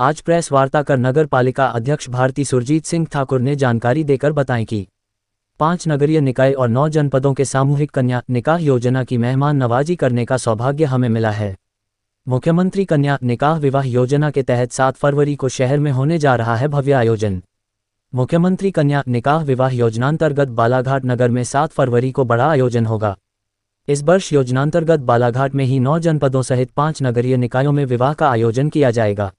आज प्रेस वार्ता कर नगर पालिका अध्यक्ष भारती सुरजीत सिंह ठाकुर ने जानकारी देकर बताएं कि 5 नगरीय निकाय और 9 जनपदों के सामूहिक कन्या निकाह योजना की मेहमान नवाजी करने का सौभाग्य हमें मिला है। मुख्यमंत्री कन्या निकाह विवाह योजना के तहत 7 फरवरी को शहर में होने जा रहा है भव्य आयोजन। मुख्यमंत्री कन्या निकाह विवाह योजनांतर्गत बालाघाट नगर में 7 फरवरी को बड़ा आयोजन होगा। इस वर्ष योजनांतर्गत बालाघाट में ही 9 जनपदों सहित 5 नगरीय निकायों में विवाह का आयोजन किया जाएगा।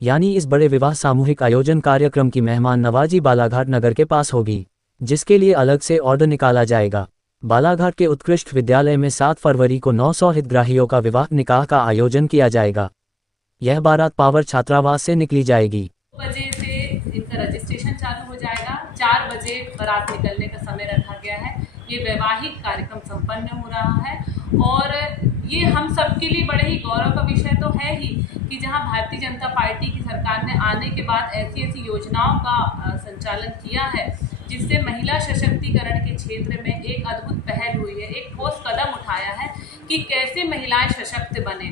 यानी इस बड़े विवाह सामूहिक आयोजन कार्यक्रम की मेहमान नवाजी बालाघाट नगर के पास होगी, जिसके लिए अलग से ऑर्डर निकाला जाएगा। बालाघाट के उत्कृष्ट विद्यालय में 7 फरवरी को 900 हितग्राहियों का विवाह निकाह का आयोजन किया जाएगा। यह बारात पावर छात्रावास से निकली जाएगी। 2 बजे से इनका रजिस्ट्रेशन चालू हो जाएगा। 4 बजे बारात निकलने का समय रखा गया है। ये वैवाहिक कार्यक्रम संपन्न हो रहा है और ये हम सबके लिए बड़े ही गौरव का विषय तो है ही कि जहां भारतीय जनता पार्टी की सरकार ने आने के बाद ऐसी योजनाओं का संचालन किया है जिससे महिला सशक्तिकरण के क्षेत्र में एक अद्भुत पहल हुई है, एक ठोस कदम उठाया है कि कैसे महिलाएं सशक्त बने।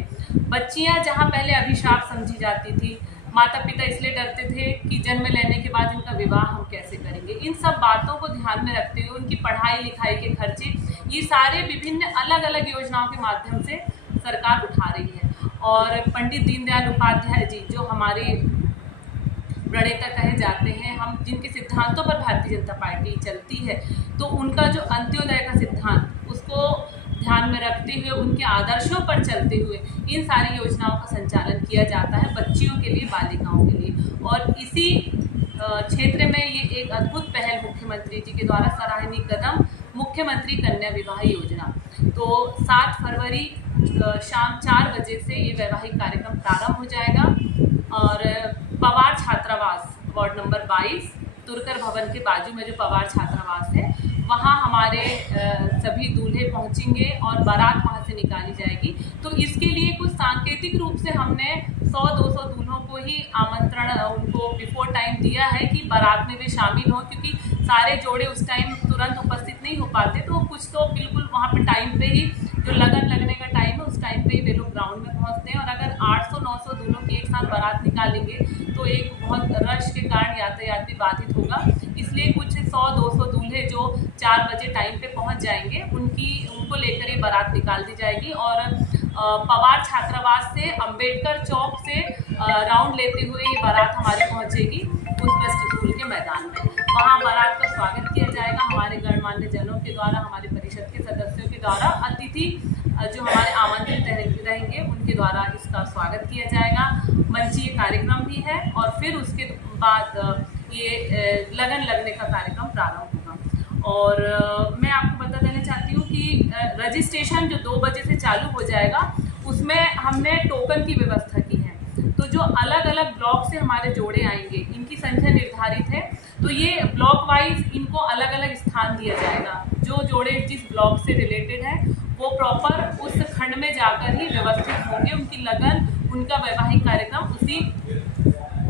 बच्चियां जहां पहले अभिशाप समझी जाती थी, माता पिता इसलिए डरते थे कि जन्म लेने के बाद इनका विवाह हम कैसे करेंगे, इन सब बातों को ध्यान में रखते हुए उनकी पढ़ाई लिखाई के खर्चे, ये सारे विभिन्न अलग अलग योजनाओं के माध्यम से सरकार उठा रही है। और पंडित दीनदयाल उपाध्याय जी जो हमारे प्रणेता कहे जाते हैं, हम जिनके सिद्धांतों पर भारतीय जनता पार्टी चलती है, तो उनका जो अंत्योदय का सिद्धांत उसको ध्यान में रखते हुए उनके आदर्शों पर चलते हुए इन सारी योजनाओं का संचालन किया जाता है बच्चियों के लिए, बालिकाओं के लिए। और इसी क्षेत्र में ये एक अद्भुत पहल मुख्यमंत्री जी के द्वारा सराहनीय कदम मुख्यमंत्री कन्या विवाह योजना। तो 7 फरवरी शाम 4 बजे से ये वैवाहिक कार्यक्रम प्रारंभ हो जाएगा और पवार छात्रावास वार्ड नंबर 22 तुरकर भवन के बाजू में जो पवार छात्रावास है वहाँ हमारे सभी दूल्हे पहुँचेंगे और बारात वहाँ से निकाली जाएगी। तो इसके लिए कुछ सांकेतिक रूप से हमने 100-200 दूल्हों को ही आमंत्रण उनको बिफोर टाइम दिया है कि बारात में वे शामिल हों, क्योंकि सारे जोड़े उस टाइम तुरंत उपस्थित नहीं हो पाते, तो कुछ तो बिल्कुल वहाँ पे टाइम पे ही जो लगन लगने का टाइम है उस टाइम पे ही वे लोग ग्राउंड में पहुँचते हैं। और अगर 800-900 दूल्हों की एक साथ बारात निकालेंगे तो एक बहुत रश के कारण यातायात भी बाधित होगा, इसलिए कुछ 100-200 दूल्हे जो 4 बजे टाइम पे पहुंच जाएंगे उनको लेकर ये बारात निकाल दी जाएगी। और पवार छात्रावास से अंबेडकर चौक से राउंड लेते हुए ये बारात हमारी पहुंचेगी उत्कृष्ट स्कूल के मैदान में। वहाँ बारात का स्वागत किया जाएगा हमारे गणमान्य जनों के द्वारा, हमारे परिषद के सदस्यों के द्वारा, अतिथि जो हमारे आमंत्रित रहेंगे उनके द्वारा इसका स्वागत किया जाएगा। मंचीय कार्यक्रम भी है और फिर उसके बाद ये लगन लगने का कार्यक्रम प्रारंभ होगा। और मैं आपको बता देना चाहती हूँ कि रजिस्ट्रेशन जो 2 बजे से चालू हो जाएगा उसमें हमने टोकन की व्यवस्था की है। तो जो अलग अलग ब्लॉक से हमारे जोड़े आएंगे इनकी संख्या निर्धारित है, तो ये ब्लॉक वाइज इनको अलग अलग स्थान दिया जाएगा। जो जोड़े जिस ब्लॉक से रिलेटेड है वो प्रॉपर उस खंड में जाकर ही व्यवस्थित होंगे। उनकी लगन, उनका वैवाहिक कार्यक्रम उसी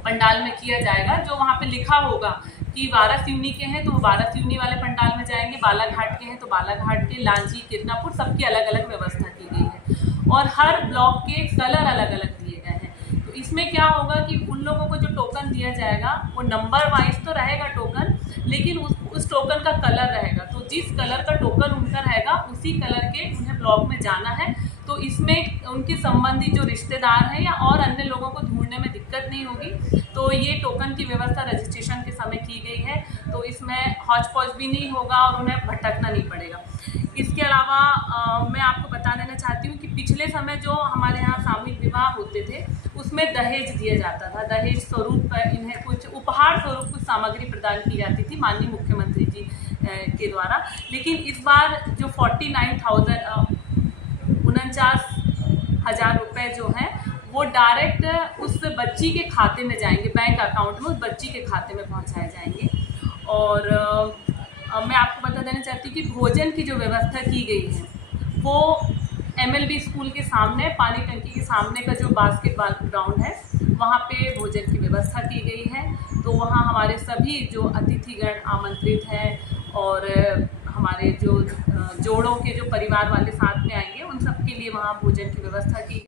पंडाल में किया जाएगा। जो वहाँ पे लिखा होगा कि वारासिवनी के हैं तो वो वारासिवनी वाले पंडाल में जाएंगे, बालाघाट के हैं तो बालाघाट के, लांजी, किरनापुर, सबकी अलग अलग व्यवस्था की गई है और हर ब्लॉक के कलर अलग अलग दिए गए हैं। तो इसमें क्या होगा कि उन लोगों को जो टोकन दिया जाएगा वो नंबर वाइज तो रहेगा टोकन, लेकिन उस टोकन का कलर रहेगा। तो जिस कलर का टोकन उनका रहेगा उसी कलर के उन्हें ब्लॉक में जाना है। तो इसमें उनके संबंधी जो रिश्तेदार हैं या और अन्य लोगों को ढूंढने में दिक्कत नहीं होगी। तो ये टोकन की व्यवस्था रजिस्ट्रेशन के समय की गई है, तो इसमें हौच पौच भी नहीं होगा और उन्हें भटकना नहीं पड़ेगा। इसके अलावा मैं आपको बता देना चाहती हूँ कि पिछले समय जो हमारे यहाँ सामूहिक विवाह होते थे उसमें दहेज दिया जाता था। दहेज स्वरूप इन्हें कुछ उपहार स्वरूप कुछ सामग्री प्रदान की जाती थी माननीय मुख्यमंत्री जी के द्वारा। लेकिन इस बार जो 49,000 रुपये जो हैं वो डायरेक्ट उस बच्ची के खाते में जाएंगे, बैंक अकाउंट में उस बच्ची के खाते में पहुंचाए जाएंगे। और मैं आपको बता देना चाहती हूँ कि भोजन की जो व्यवस्था की गई है वो MLB स्कूल के सामने पानी टंकी के सामने का जो बास्केटबॉल ग्राउंड है वहाँ पे भोजन की व्यवस्था की गई है। तो वहाँ हमारे सभी जो अतिथिगण आमंत्रित हैं और हमारे जो जोड़ों के जो परिवार वाले साथ में आएंगे उन सब के लिए वहाँ भोजन की व्यवस्था की